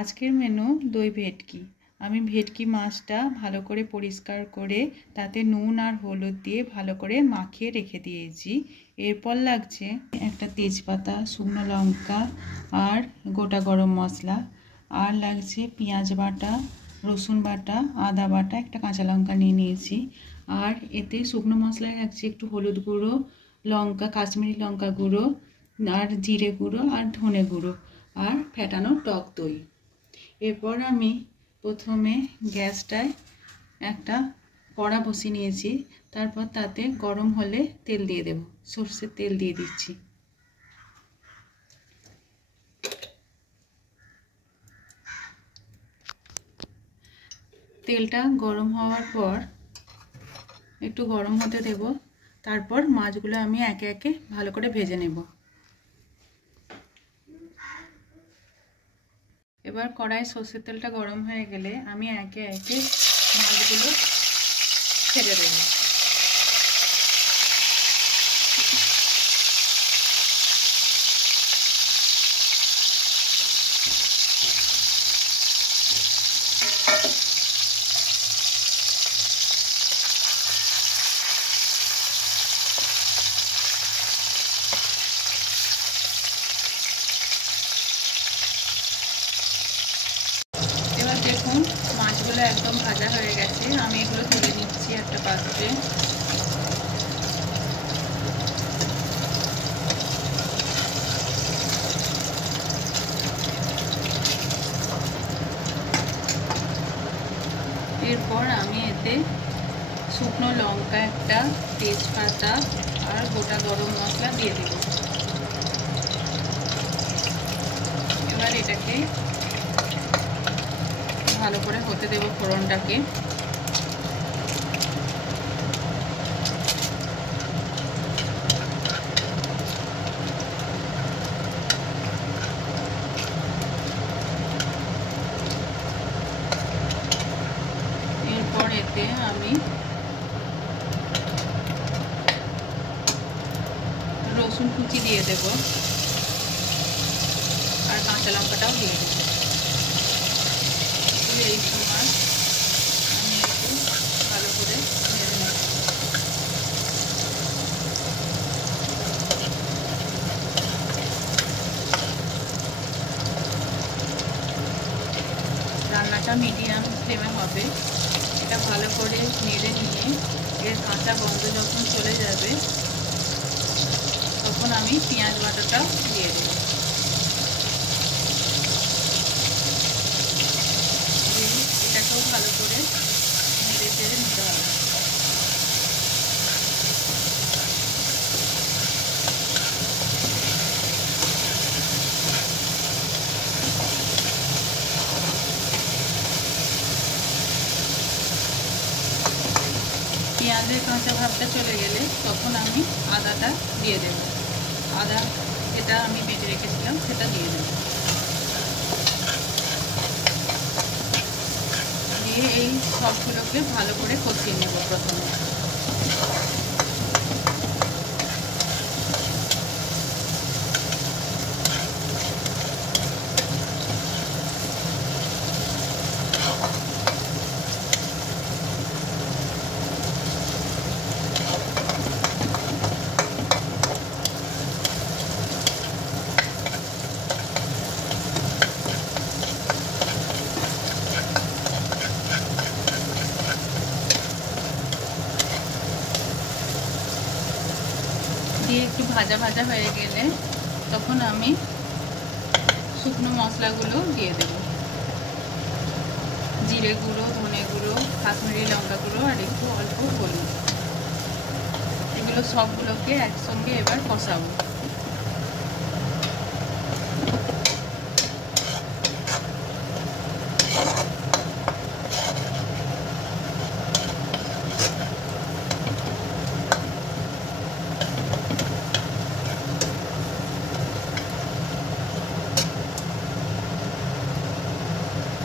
আজকের মেনু দই ভেটকি। আমি ভেটকি মাছটা ভালো করে পরিষ্কার করে তাতে নুন আর হলুদ দিয়ে ভালো করে মাখিয়ে রেখে দিয়েছি। এরপর লাগছে একটা তেজপাতা, শুকনো লঙ্কা আর গোটা গরম মশলা, আর লাগছে পেঁয়াজ বাটা, রসুন বাটা, আদা বাটা, একটা কাঁচা লঙ্কা নিয়ে নিয়েছি। আর এতে শুকনো মশলায় লাগছে একটু হলুদ গুঁড়ো, লঙ্কা, কাশ্মীরি লঙ্কা গুঁড়ো, আর জিরে গুঁড়ো আর ধনে গুঁড়ো, আর ফেটানো টক দই। এরপর আমি প্রথমে গ্যাসটায় একটা কড়া বসিয়ে নিয়েছি। তারপর তাতে গরম হলে তেল দিয়ে দেব। সর্ষের তেল দিয়ে দিচ্ছি। তেলটা গরম হওয়ার পর একটু গরম হতে দেব। তারপর মাছগুলো আমি একে একে ভালো করে ভেজে নেব। এবার কড়াই সর্ষের তেলটা গরম হয়ে গেলে আমি একে একে মাছগুলো ছেড়ে দেব। এবার দেখুন মাছগুলো একদম ভাজা হয়ে গেছে। আমি এগুলো তুলে নিচ্ছি একটা পাত্রে। এরপর আমি এতে শুকনো লঙ্কা একটা, তেজপাতা আর গোটা গরম মশলা দিয়ে দেব। এবার এটাকে ভালো করে হতে দেব ফোড়নটাকে। এরপর এতে আমি রসুন কুচি দিয়ে দেব আর কাঁচা লঙ্কাটাও দিয়ে দেব। এই সময় আমি একটু ভালো করে ভেজে নেব। রান্নাটা মিডিয়াম ফ্লেমে হবে। এটা ভালো করে নেড়ে নিয়ে এর কাঁচা গন্ধ যখন চলে যাবে তখন আমি পেঁয়াজ বাটাটা দিয়ে দেব। এটাকেও ভালো করে নেড়ে চেড়ে নিতে হবে। পেঁয়াজের কাঁচা ভাবটা চলে গেলে তখন আমি আদাটা দিয়ে দেব। আদা যেটা আমি বেটে রেখেছিলাম সেটা দিয়ে দেব। দিয়ে এই সবগুলোকে ভালো করে কষিয়ে নেব প্রথমে। দিয়ে একটু ভাজা ভাজা হয়ে গেলে তখন আমি শুকনো মশলাগুলো দিয়ে দেব। জিরে গুঁড়ো, ধনে গুঁড়ো, কাশ্মীরি লঙ্কা গুঁড়ো আর একটু অল্প হলুদ। এগুলো সবগুলোকে একসঙ্গে এবার কষাবো।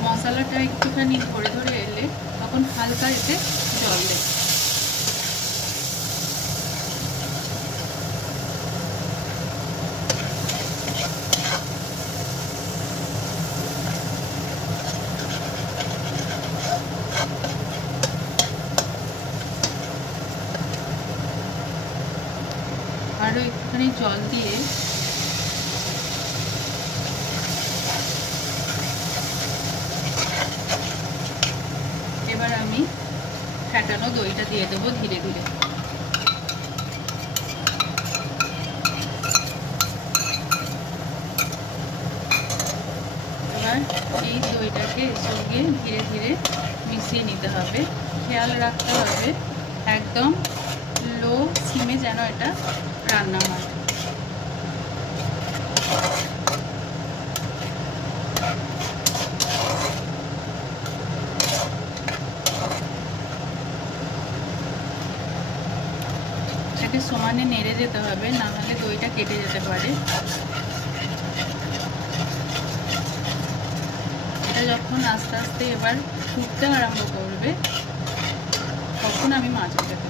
মশলাটা একটুখানি ধরে ধরে এলে তখন হালকা এতে জল দেব। একটুখানি জল দিয়ে এবার আমি ফ্যাটানো দইটা দিয়ে দেবো ধীরে ধীরে। এবার এই দইটাকে এর সঙ্গে ধীরে ধীরে মিশিয়ে নিতে হবে। খেয়াল রাখতে হবে একদম লো সিমে যেন এটা রান্না হয়। এটাকে সমানে নেড়ে যেতে হবে, না হলে দইটা কেটে যেতে পারে। এটা যখন আস্তে আস্তে এবার ফুটতে আরম্ভ করবে তখন আমি মাছগুলো দেবো।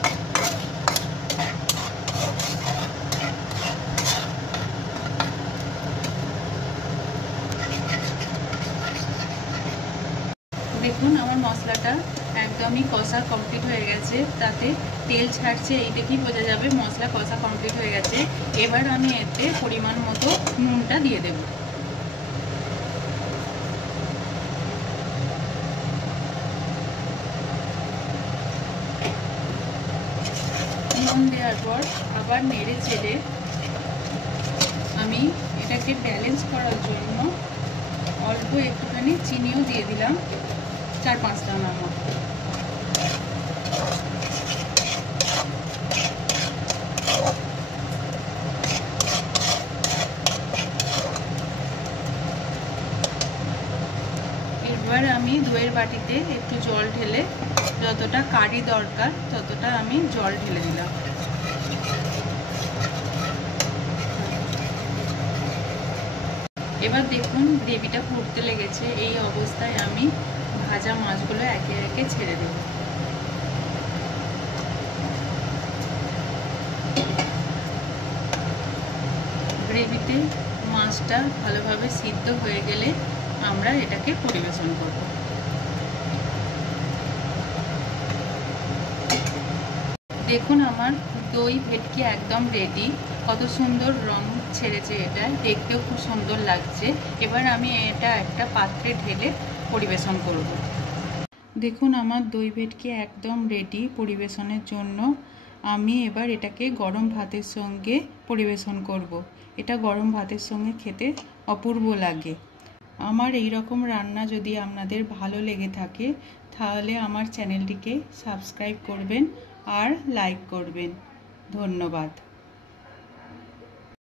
দেখুন আমার মশলাটা একদমই কষা কমপ্লিট হয়ে গেছে, তাতে তেল ছাড়ছে, এই দেখেই বোঝা যাবে মশলা কষা কমপ্লিট হয়ে গেছে। এবার আমি এতে পরিমাণ মতো নুনটা দিয়ে দেব। নুন দেওয়ার পর আবার নেড়ে চেড়ে আমি এটাকে ব্যালেন্স করার জন্য অল্প একটুখানি চিনিও দিয়ে দিলাম, 4-5 দানার মতো। এবার আমি দইয়ের বাটিতে একটু জল ঢেলে যতটা কারি দরকার ততটা আমি জল ঢেলে দিলাম। এবার দেখুন গ্রেভিটা ফুটতে লেগেছে, এই অবস্থায় আমি ভাজা মাছগুলো একে একে ছেড়ে দেব। গ্রেভিতে মাছটা ভালোভাবে সিদ্ধ হয়ে গেলে আমরা এটাকে পরিবেশন করব। দেখুন আমার দই ভেটকি একদম রেডি। কত সুন্দর রং ছেড়েছে, এটা দেখতেও খুব সুন্দর লাগছে। এবার আমি এটা একটা পাত্রে ঢেলে পরিবেশন করব। দেখুন আমার দই ভেটকি একদম রেডি পরিবেশনের জন্য। আমি এবার এটাকে গরম ভাতের সঙ্গে পরিবেশন করব। এটা গরম ভাতের সঙ্গে খেতে অপূর্ব লাগে। আমার এই রকম রান্না যদি আপনাদের ভালো লেগে থাকে তাহলে আমার চ্যানেলটিকে সাবস্ক্রাইব করবেন আর লাইক করবেন। ধন্যবাদ।